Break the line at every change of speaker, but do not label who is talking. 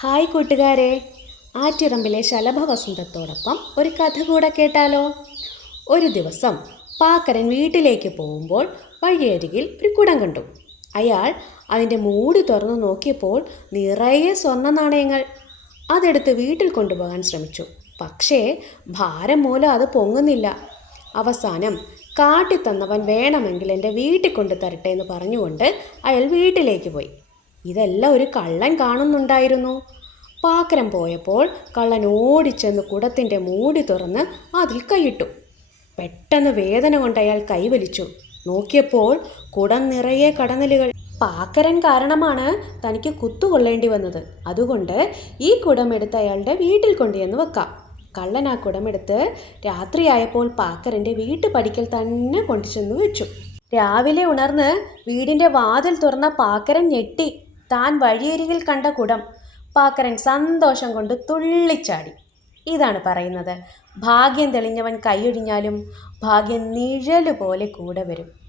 Hi കൂട്ടുകാരെ. ആറ്റിറമ്പിലെ ശലഭവസന്തത്തോടൊപ്പം ഒരു കഥ കൂടെ കേട്ടാലോ? ഒരു ദിവസം പാക്കരൻ വീട്ടിലേക്ക് പോകുമ്പോൾ വഴിയരികിൽ ഒരു കുടം കണ്ടു. അയാൾ അതിന്റെ മൂടി തുറന്നു നോക്കിയപ്പോൾ നിറയെ സ്വർണ നാണയങ്ങൾ. അതെടുത്ത് വീട്ടിൽ കൊണ്ടുപോകാൻ ശ്രമിച്ചു. പക്ഷേ ഭാരം മൂലം അത് പൊങ്ങുന്നില്ല. അവസാനം കാട്ടിത്തന്നവൻ വേണമെങ്കിൽ എന്റെ വീട്ടിൽ കൊണ്ടു തരട്ടെ എന്ന് പറഞ്ഞുകൊണ്ട് അയാൾ വീട്ടിലേക്ക് പോയി. ഇതെല്ലാം ഒരു കള്ളൻ കാണുന്നുണ്ടായിരുന്നു. പാക്കരം പോയപ്പോൾ കള്ളൻ ഓടിച്ചെന്ന് കുടത്തിന്റെ മൂടി തുറന്ന് അതിൽ കൈയിട്ടു. പെട്ടെന്ന് വേദന കൊണ്ട് അയാൾ കൈവലിച്ചു. നോക്കിയപ്പോൾ കുടം നിറയെ കടന്നലുകൾ പാക്കരൻ കാരണമാണ് തനിക്ക് കുത്തുകൊള്ളേണ്ടി വന്നത്. അതുകൊണ്ട് ഈ കുടം എടുത്ത് അയാളുടെ വീട്ടിൽ കൊണ്ടുവന്ന് വെക്കാം. കള്ളൻ ആ കുടമെടുത്ത് രാത്രിയായപ്പോൾ പാക്കരന്റെ വീട്ടു പടിക്കൽ തന്നെ കൊണ്ടുചെന്ന് വെച്ചു. രാവിലെ ഉണർന്ന് വീടിന്റെ വാതിൽ തുറന്ന പാക്കരൻ ഞെട്ടി. താൻ വഴിയരികിൽ കണ്ട കുടം പാക്കരൻ സന്തോഷം കൊണ്ട് തുള്ളിച്ചാടി. ഇതാണ് പറയുന്നത്. ഭാഗ്യം തെളിഞ്ഞവൻ കൈയൊഴിഞ്ഞാലും ഭാഗ്യം നിഴൽ പോലെ കൂടെ വരും.